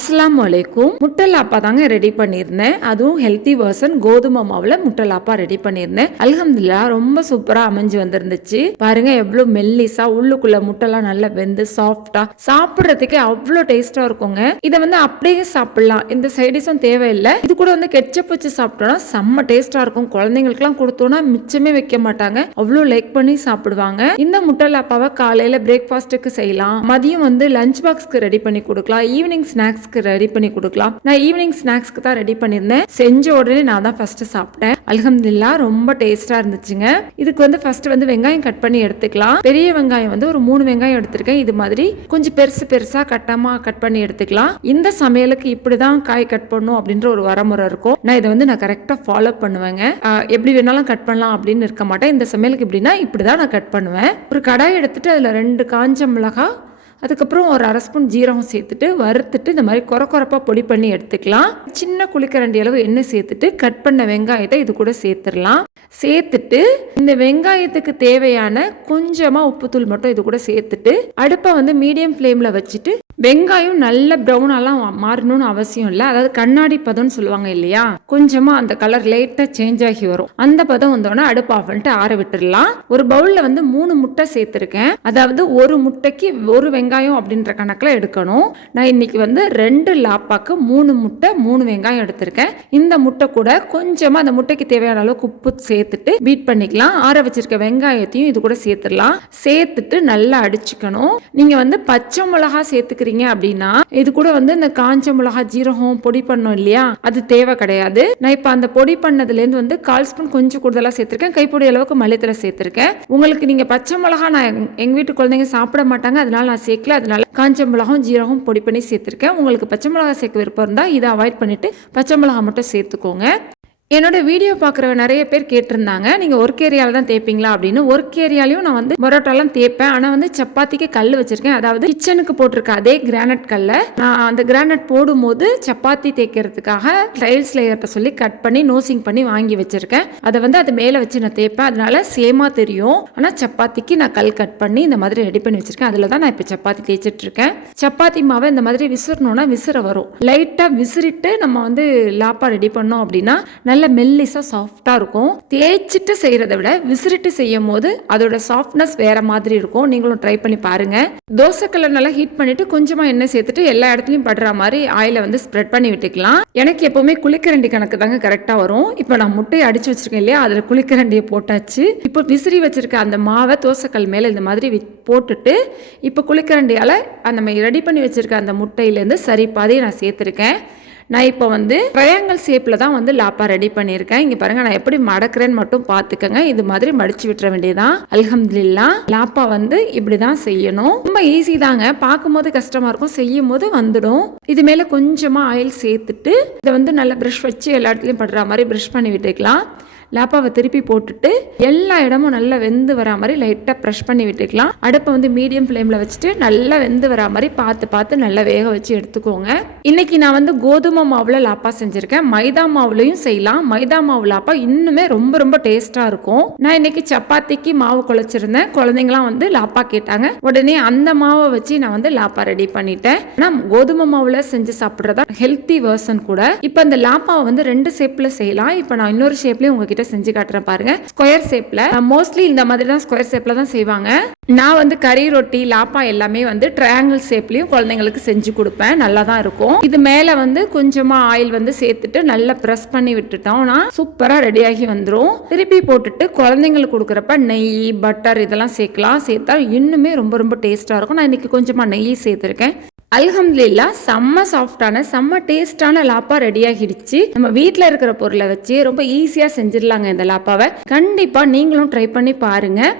அஸ்லாம் வலைக்கும் முட்டலாப்பா தாங்க ரெடி பண்ணியிருந்தேன் அதுவும் ஹெல்த்தி வேர்சன் கோதுமை மாவுல முட்டலாப்பா ரெடி பண்ணியிருந்தேன் அலகம்துல்லா ரொம்ப சூப்பரா அமைஞ்சு வந்திருந்துச்சு. பாருங்க எவ்வளவு மெல்லிசா உள்ளுக்குள்ள முட்டைலாம் நல்லா வெந்து சாஃப்டா சாப்பிடுறதுக்கே அவ்வளோ டேஸ்டா இருக்குங்க. இதை வந்து அப்படியே சாப்பிடலாம். இந்த சைடிஸும் தேவையில்லை. இது கூட வந்து கெச்சப் வச்சு சாப்பிட்டோம்னா செம்ம டேஸ்டா இருக்கும். குழந்தைங்களுக்குலாம் கொடுத்தோம்னா மிச்சமே வைக்க மாட்டாங்க. அவ்வளோ லைக் பண்ணி சாப்பிடுவாங்க. இந்த முட்டலாப்பாவை காலையில பிரேக்ஃபாஸ்ட்டுக்கு செய்யலாம். மதியம் வந்து லஞ்ச் பாக்ஸ்க்கு ரெடி பண்ணி கொடுக்கலாம். ஈவினிங் ஸ்நாக்ஸ்க்கு ரெடி பண்ணி கொடுக்கலாம். நான் ஈவினிங் ஸ்நாக்ஸ்க்கு தான் ரெடி பண்ணியிருந்தேன். செஞ்ச உடனே நான் தான் ஃபர்ஸ்ட் சாப்பிட்டேன். அல்ஹம்துலில்லாஹ் ரொம்ப டேஸ்டா இருந்துச்சுங்க. இதுக்கு வந்து ஃபர்ஸ்ட் வந்து வெங்காயம் கட் பண்ணி எடுத்துக்கலாம். பெரிய வெங்காயம் வந்து ஒரு மூணு வெங்காயம் எடுத்திருக்கேன். இது மாதிரி கொஞ்சம் பெருசு பெருசா கட்டமா கட் பண்ணி எடுத்துக்கலாம். இந்த சமையலுக்கு இப்படிதான் காய் கட் பண்ணும் அப்படின்ற ஒரு வரமுறை இருக்கும். நான் இதை வந்து நான் கரெக்டா ஃபாலோ பண்ணுவேங்க. எப்படி வேணாலும் கட் பண்ணலாம் அப்படின்னு இருக்க மாட்டேன். இந்த சமையலுக்கு இப்படின்னா இப்படிதான் நான் கட் பண்ணுவேன். ஒரு கடாய் எடுத்துட்டு அதுல ரெண்டு காஞ்ச மிளகாய் அதுக்கப்புறம் ஒரு அரை ஸ்பூன் ஜீரகம் சேர்த்துட்டு வறுத்துட்டு இந்த மாதிரி குறை குறைப்பாக பொடி பண்ணி எடுத்துக்கலாம். சின்ன குளிக்கரண்டி அளவு எண்ணெய் சேர்த்துட்டு கட் பண்ண வெங்காயத்தை இது கூட சேர்த்துடலாம். சேர்த்துட்டு இந்த வெங்காயத்துக்கு தேவையான கொஞ்சமாக உப்புத்தூள் மட்டும் இது கூட சேர்த்துட்டு அடுப்பை வந்து மீடியம் ஃப்ளேமில் வச்சுட்டு வெங்காயம் நல்ல ப்ரௌனாலாம் மாறணும்னு அவசியம் இல்லை. அதாவது கண்ணாடி பதம்னு சொல்லுவாங்க இல்லையா? கொஞ்சமாக அந்த கலர் லேட்டாக சேஞ்ச் ஆகி வரும். அந்த பதம் வந்தோடனே அடுப்பு ஆஃப் பண்ணிட்டு ஆற விட்டுடலாம் ஒரு பவுலில் வந்து மூணு முட்டை சேர்த்துருக்கேன். அதாவது ஒரு முட்டைக்கு ஒரு வெங்காயம் அப்படின்ற கணக்கில் எடுக்கணும். நான் இன்னைக்கு வந்து ரெண்டு லாப்பாக்கு மூணு முட்டை மூணு வெங்காயம் எடுத்திருக்கேன். இந்த முட்டை கூட கொஞ்சமாக அந்த முட்டைக்கு தேவையான அளவுக்கு உப்பு சேர்த்துட்டு பீட் பண்ணிக்கலாம். ஆற வச்சிருக்க வெங்காயத்தையும் இது கூட சேர்த்துடலாம். சேர்த்துட்டு நல்லா அடிச்சுக்கணும். நீங்கள் வந்து பச்சை மிளகா சேர்த்துக்கிறீங்க அப்படின்னா இது கூட வந்து இந்த காஞ்ச மிளகா ஜீரகம் பொடி பண்ணோம் இல்லையா? அது தேவை கிடையாது. நான் இப்போ அந்த பொடி பண்ணதுலேருந்து வந்து கால் ஸ்பூன் கொஞ்சம் கூடுதலாக சேர்த்துருக்கேன். கைப்பொடி அளவுக்கு மல்லித்தலை சேர்த்துருக்கேன். உங்களுக்கு நீங்கள் பச்சை மிளகா நான் எங்க- வீட்டு குழந்தைங்க சாப்பிட மாட்டாங்க. அதனால நான் சேர்க்கல. அதனால காஞ்ச மிளகாவும் ஜீரகம் பொடி பண்ணி சேர்த்துருக்கேன். உங்களுக்கு பச்சை மிளகா சேர்க்க விருப்பம் இருந்தால் இதை அவாய்ட் பண்ணிட்டு பச்சை மிளகா மட்டும் சேர்த்துக்கோங்க. என்னோட வீடியோ பார்க்குற நிறைய பேர் கேட்டிருந்தாங்க. நீங்கள் ஒர்க் ஏரியாவில் தான் தேய்ப்பீங்களா அப்படின்னு. ஒர்க் ஏரியாலையும் நான் வந்து பரோட்டாலாம் தேய்ப்பேன். ஆனால் வந்து சப்பாத்திக்கு கல் வச்சுருக்கேன். அதாவது கிச்சனுக்கு போட்டிருக்க அதே கிரானைட் கல்லை நான் அந்த கிரானைட் போடும்போது சப்பாத்தி தேய்க்கிறதுக்காக டைல்ஸ் லேயர்கிட்ட சொல்லி கட் பண்ணி நோசிங் பண்ணி வாங்கி வச்சுருக்கேன். அதை வந்து அது மேலே வச்சு நான் தேய்ப்பேன். அதனால சேமாக தெரியும். ஆனால் சப்பாத்திக்கு நான் கல் கட் பண்ணி இந்த மாதிரி ரெடி பண்ணி வச்சுருக்கேன். அதில் தான் நான் இப்போ சப்பாத்தி தேய்ச்சிட்டு இருக்கேன். சப்பாத்தி மாவை இந்த மாதிரி விசிறணும்னா விசிற வரும். லைட்டாக விசிறிட்டு நம்ம வந்து லாப்பா ரெடி பண்ணோம் அப்படின்னா நல்ல மெல்லிஸாக சாஃப்டாக இருக்கும். தேய்ச்சிட்டு செய்கிறத விட விசிறிட்டு செய்யும் போது அதோட சாஃப்ட்னஸ் வேற மாதிரி இருக்கும். நீங்களும் ட்ரை பண்ணி பாருங்க. தோசைக்கல்லை நல்லா ஹீட் பண்ணிட்டு கொஞ்சமாக எண்ணெய் சேர்த்துட்டு எல்லா இடத்துலையும் படுற மாதிரி ஆயிலை வந்து ஸ்ப்ரெட் பண்ணி விட்டுக்கலாம். எனக்கு எப்பவுமே குளிக்கரண்டி கணக்கு தாங்க கரெக்டாக வரும். இப்போ நான் முட்டையை அடிச்சு வச்சிருக்கேன் இல்லையா? அதில் குளிக்கரண்டியை போட்டாச்சு. இப்போ விசிறி வச்சிருக்க அந்த மாவை தோசைக்கல் மேலே இந்த மாதிரி போட்டுட்டு இப்போ குளிக்கரண்டியால் அந்த ரெடி பண்ணி வச்சிருக்க அந்த முட்டையிலேருந்து சரி பாதையை நான் சேர்த்துருக்கேன். நான் இப்போ வந்து ட்ரையாங்கல் ஷேப்பில் தான் வந்து லாப்பா ரெடி பண்ணியிருக்கேன். இங்கே பாருங்கள் நான் எப்படி மடக்கிறேன்னு மட்டும் பார்த்துக்கங்க. இது மாதிரி மடித்து விட்டுற வேண்டியதான் அல்ஹம்துலில்லா லாப்பா வந்து இப்படி தான் செய்யணும். ரொம்ப ஈஸி தாங்க. பார்க்கும்போது கஷ்டமாக இருக்கும். செய்யும் போது வந்துடும். இது மேலே கொஞ்சமாக ஆயில் சேர்த்துட்டு இதை வந்து நல்லா ப்ரஷ் வச்சு எல்லா இடத்துலையும் படுற மாதிரி ப்ரஷ் பண்ணி விட்டுக்கலாம். லாப்பாவை திருப்பி போட்டுட்டு எல்லா இடமும் நல்லா வெந்து வரா மாதிரி லைட்டாக ப்ரெஷ் பண்ணி விட்டுக்கலாம். அடுப்பை வந்து மீடியம் ஃப்ளேமில் வச்சுட்டு நல்லா வெந்து வரா மாதிரி பார்த்து பார்த்து நல்லா வேக வச்சு எடுத்துக்கோங்க. இன்னைக்கு நான் வந்து கோதுமை மாவில் லாப்பா செஞ்சுருக்கேன். மைதா மாவுலையும் செய்யலாம். மைதா மாவு லாப்பா இன்னுமே ரொம்ப ரொம்ப டேஸ்ட்டாக இருக்கும். நான் இன்னைக்கு சப்பாத்திக்கு மாவு குழச்சிருந்தேன். குழந்தைங்களாம் வந்து லாப்பா கேட்டாங்க. உடனே அந்த மாவை வச்சு நான் வந்து லாப்பா ரெடி பண்ணிட்டேன். ஆனால் கோதுமை மாவில் செஞ்சு சாப்பிட்றதா ஹெல்த்தி வேர்சன் கூட. இப்போ அந்த லாப்பாவை வந்து ரெண்டு ஷேப்பில் செய்யலாம். இப்போ நான் இன்னொரு ஷேப்லேயும் உங்ககிட்ட செஞ்சு காட்டுறேன் பாருங்க. ஸ்கொயர் ஷேப்பில் மோஸ்ட்லி இந்த மாதிரி தான் ஸ்கொயர் ஷேப்பில் தான் செய்வாங்க. நான் வந்து கறி ரொட்டி லாப்பா எல்லாமே வந்து ட்ரையாங்கிள் ஷேப்லேயும் குழந்தைங்களுக்கு செஞ்சு கொடுப்பேன். நல்லா தான் இருக்கும். இது மேலே வந்து கொஞ்சமாக ஆயில் வந்து சேர்த்துட்டு நல்லா ப்ரெஸ் பண்ணி விட்டுட்டோம்னா சூப்பராக ரெடியாகி வந்துடும் திருப்பி போட்டுட்டு குழந்தைங்களுக்கு கொடுக்குறப்ப நெய் பட்டர் இதெல்லாம் சேர்க்கலாம். சேர்த்தா இன்னுமே ரொம்ப ரொம்ப டேஸ்ட்டாக இருக்கும். நான் இன்னைக்கு கொஞ்சமாக நெய் சேர்த்துருக்கேன். அல்ஹம்துலில்லா செம்ம சாஃப்டான செம்ம டேஸ்டான லாப்பா ரெடி ஆகிடுச்சு நம்ம வீட்டில் இருக்கிற பொருளை வச்சு ரொம்ப ஈஸியாக செஞ்சிடலாங்க இந்த லாப்பாவை. கண்டிப்பாக நீங்களும் ட்ரை பண்ணி பாருங்கள்